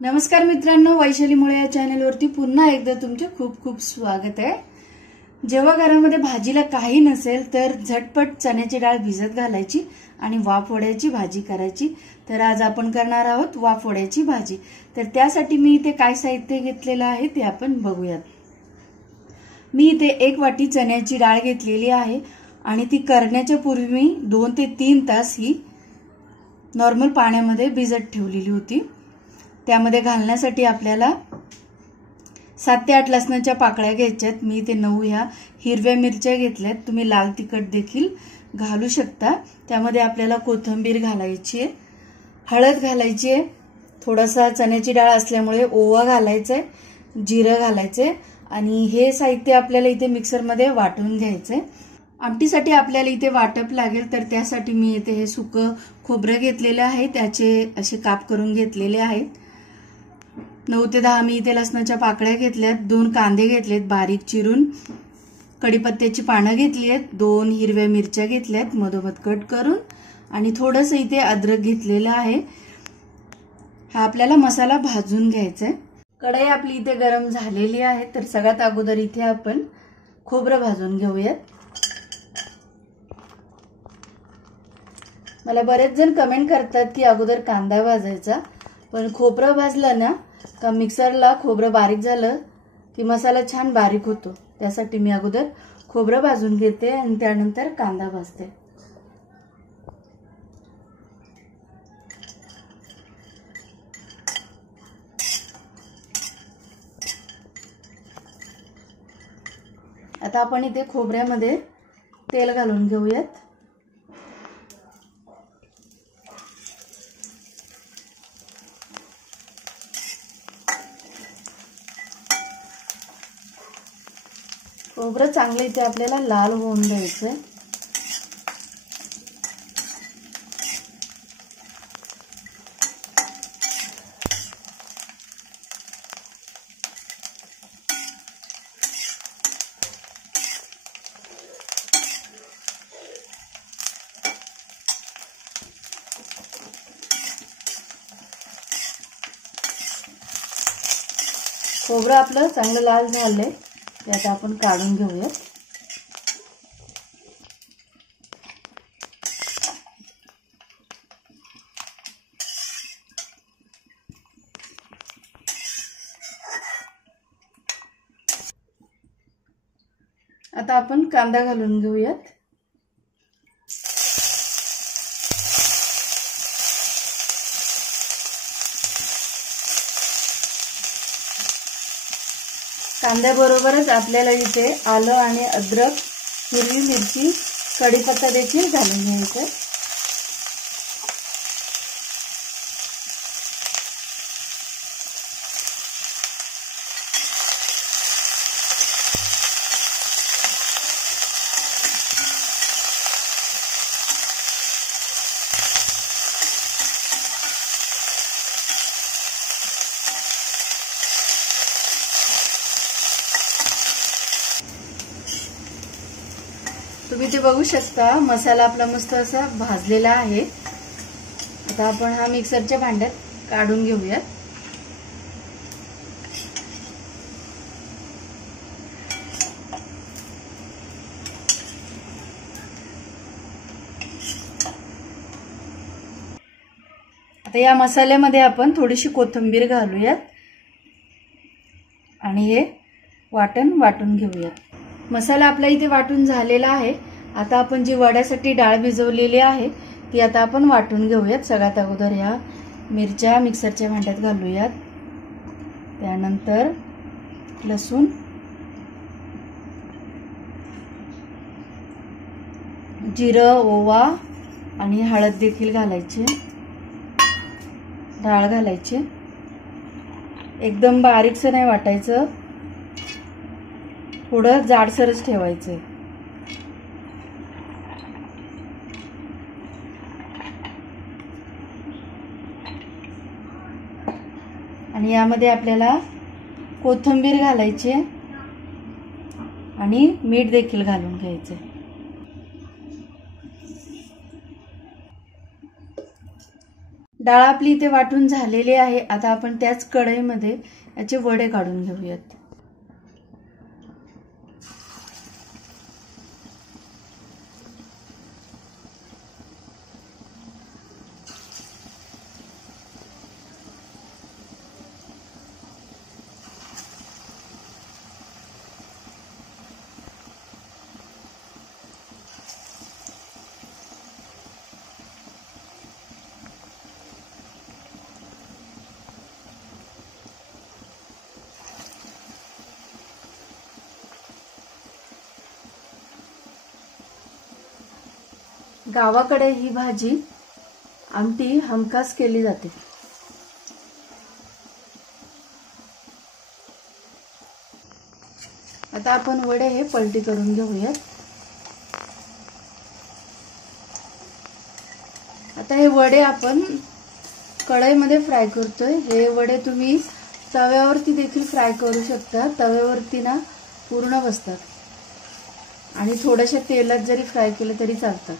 नमस्कार मित्रांनो, वैशाली मुळे या चॅनलवरती पुन्हा एकदा तुमचे खूप खूप स्वागत आहे। जेव्हा घरामध्ये भाजीला काही नसेल तर झटपट चण्याची डाळ भिजत घालायची आणि वाफवड्याची भाजी करायची। तर आज आपण करणार आहोत वाफवड्याची भाजी। तर त्यासाठी मी इथे काय साहित्य घेतलेलं आहे ते आपण बघूयात। मी इथे 1 वाटी चण्याची डाळ घेतलेली आहे आणि ती करण्याच्या पूर्वी मी 2 ते 3 तास ही नॉर्मल पाण्यामध्ये भिजत ठेवलेली होती। त्यामध्ये घालण्यासाठी आपल्याला 7 ते 8 लसणाच्या पाकळ्या घ्यायच्यात। मी इथे 9 ह्या हिरव्या मिरच्या घेतल्यात, तुम्ही लाल तिखट देखील घालू शकता। त्यामध्ये आपल्याला कोथिंबीर घालायची आहे, हळद घालायची आहे, थोडासा चण्याची डाळ असल्यामुळे ओवा घालायचा आहे, जिरं घालायचे आणि हे साहित्य आपल्याला इथे मिक्सर मध्ये वाटून घ्यायचंय। आमटीसाठी आपल्याला इथे वाटप लागेल, तर त्यासाठी मी इथे हे सुकं खोबरं घेतलेलं आहे, त्याचे असे काप करून घेतलेले आहेत। 9 ते 10 मी इथे लसणाच्या पाकळ्या घेतल्यात, 2 कांदे घेतलेत बारीक चिरून, कढीपत्त्याची पानं घेतली आहेत, 2 हिरव्या मिरच्या घेतल्यात मधोमध कट करून आणि थोडंसं इथे अद्रक घेतलेलं आहे। हा आपल्याला मसाला भाजून घ्यायचा आहे। कढई आपली इथे गरम झालेली आहे, तर सगळ्यात अगोदर इथे आपण खोबरं भाजून घेऊयात। मला बरेच जण कमेंट करतात की अगोदर कांदा भाजायचा, पण खोबरं भाजलं ना का मिक्सरला खोबरं बारीक झालं की मसाला छान बारीक होतो। त्यासाठी मी अगोदर खोबरं भाजून घेते आणि त्यानंतर कांदा भाजते। आता आपण इथे खोबऱ्यामध्ये तेल घालून घेऊयात। खोबरं चांगलं इथे आपल्याला लाल होऊन द्यायचंय। खोबरं आपलं चांगलं लाल झालंय, ते आता आपण काढून घेऊया। आता आपण कांदा घालून घेऊयात। कांद्याबरोबरच आपल्याला इथे आलं आणि अद्रक, हिरवी मिरची, कढीपत्ता देखील घालून घ्यायचा। तुम्ही ते बघू शकता, मसाला आपला मस्त असा भाजलेला आहे। आता आपण हा मिक्सरच्या भांड्यात काढून घेऊयात। आता या मसाल्यामध्ये आपण थोडीशी कोथिंबीर घालूयात आणि हे वाटण वाटून घेऊयात। मसाला आपला इथे वाटून झालेला आहे। आता आपण जी वड्यासाठी डाळ भिजवलेली आहे ती आता आपण वाटून घेऊयात। सगळ्यात अगोदर ह्या मिरच्या मिक्सरच्या भांड्यात घालूयात, त्यानंतर लसूण, जिरं, ओवा आणि हळद देखील घालायची, डाळ घालायची। एकदम बारीकसं नाही वाटायचं, थोडं जाडसरच ठेवायचं। आणि यामध्ये आपल्याला कोथिंबीर घालायची आणि मीठ देखील घालून घ्यायचे। डाळ आपली इथे वाटून झालेली आहे। आता आपण त्याच कढईमध्ये याचे वडे काढून घेऊयात। गावाकडे ही भाजी आमटी हमखास केली जाते। आता आपण वडे हे पलटी करून घेऊयात। आता हे वडे आपण कढईमध्ये फ्राय करतोय। हे वडे तुम्ही तव्यावरती देखील फ्राय करू शकता। तव्यावरती ना पूर्ण बसतात आणि थोड्याशा तेलात जरी फ्राय केलं तरी चालतं।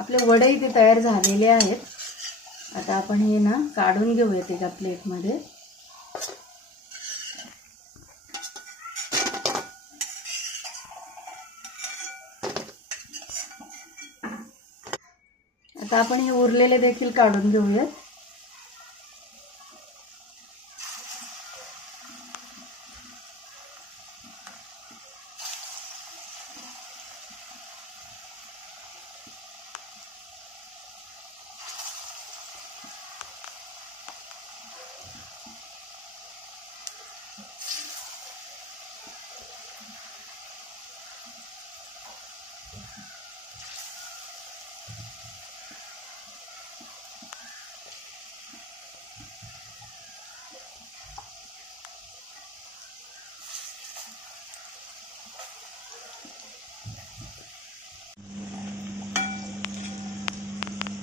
आपले वडे इथे तयार झालेले आहेत। आता आपण हे ना काढून घेऊयात एका प्लेटमध्ये। आता आपण हे उरलेले देखील काढून घेऊयात।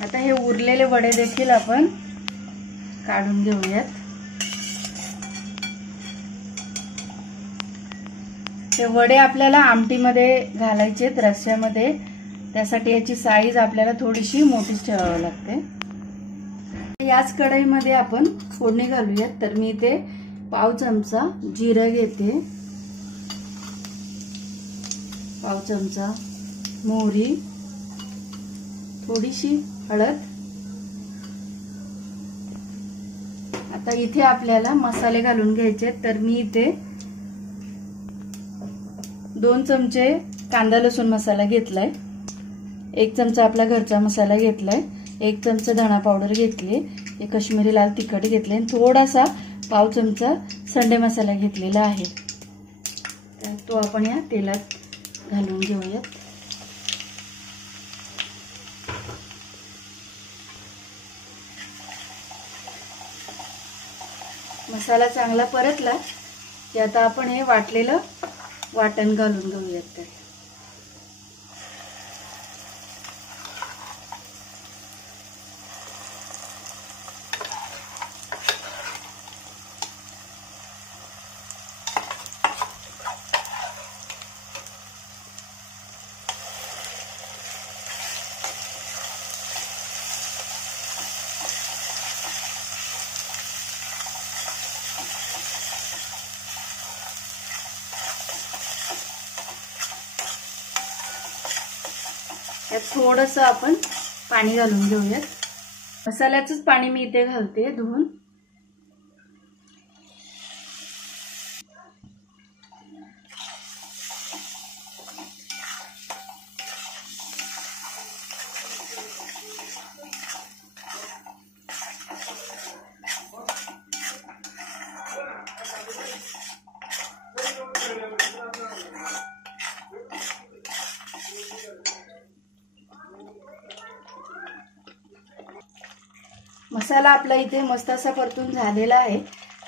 आता हे उरलेले वडे देखील आपण काढून घेऊयात। हे वडे आपल्याला आमटीमध्ये घालायचे रस्स्यामध्ये, त्यासाठी याची साईज आपल्याला थोडीशी मोठीच ठेवावी लागते। याच कढईमध्ये आपण फोडणी घालूयात। तर मी इथे पाव चमचा जिरं घेते, पाव चमचा मोहरी, थोडीशी हळद। आता इथे आपल्याला मसाले घालून घ्यायचे। तर मी इथे 2 चमचे कांदा लसूण मसाला घेतलाय, 1 चमचा आपला घरचा मसाला घेतलाय, 1 चमचा धना पावडर घेतली, एक काश्मीरी लाल तिखट घेतले आणि थोडासा पाव चमचा संडे मसाला घेतलेला आहे। तर तो आपण या तेलात घालून घेऊयात। मसाला चांगला परतला की आता आपण हे वाटलेलं वाटण घालून घेऊयात त्यात। यात थोडंसं आपण पाणी घालून घेऊयात। मसाल्याचंच पाणी मी इथे घालते धुवून। मसाला आपला इथे मस्त असा परतून झालेला आहे।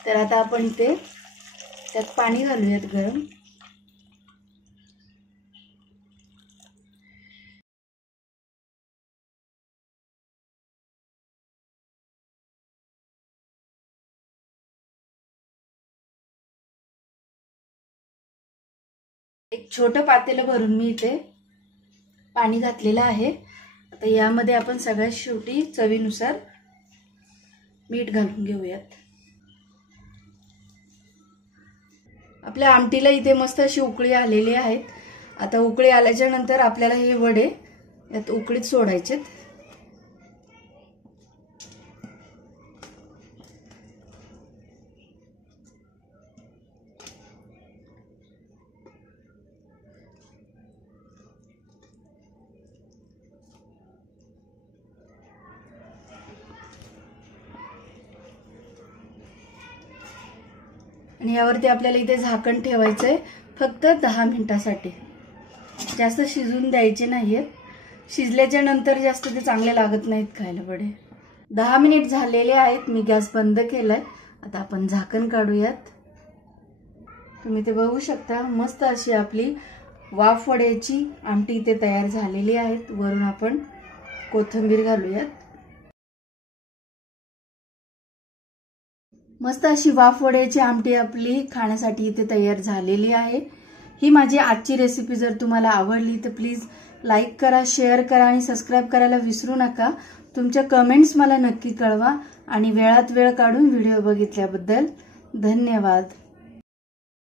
तर आता आपण इथे त्यात पाणी घालूयात गरम। एक छोटं पातेलं भरून मी इथे पाणी घातलेलं आहे। आता यामध्ये आपण सगळ्यात शेवटी चवीनुसार मीठ घालून घेऊयात। आपल्या आमटीला इथे मस्त अशी उकळी आलेली आहेत। आता उकळी आल्याच्या नंतर आपल्याला हे वडे यात उकळीत सोडायचेत। आणि यावरती आपल्याला इथे झाकण ठेवायचंय फक्त 10 मिनिटांसाठी। जास्त शिजून द्यायचे नाहीयेत, शिजल्याच्या नंतर जास्त ते चांगले लागत नाहीत खायला वडे। 10 मिनिट झालेले आहेत, मी गॅस बंद केलाय। आता आपण झाकण काढूयात। तुम्ही ते बघू शकता, मस्त अशी आपली वाफ वड्याची आमटी इथे तयार झालेली आहे। वरून आपण कोथिंबीर घालूयात। मस्त अशी वाफ वड्याची आमटी आपली खाण्यासाठी इथे तयार झालेली आहे। ही माझी आजची रेसिपी जर तुम्हाला आवडली तर प्लीज लाईक करा, शेअर करा आणि सबस्क्राइब करायला विसरू नका। तुमच्या कमेंट्स मला नक्की कळवा आणि वेळात वेळ काढून व्हिडिओ बघितल्याबद्दल धन्यवाद।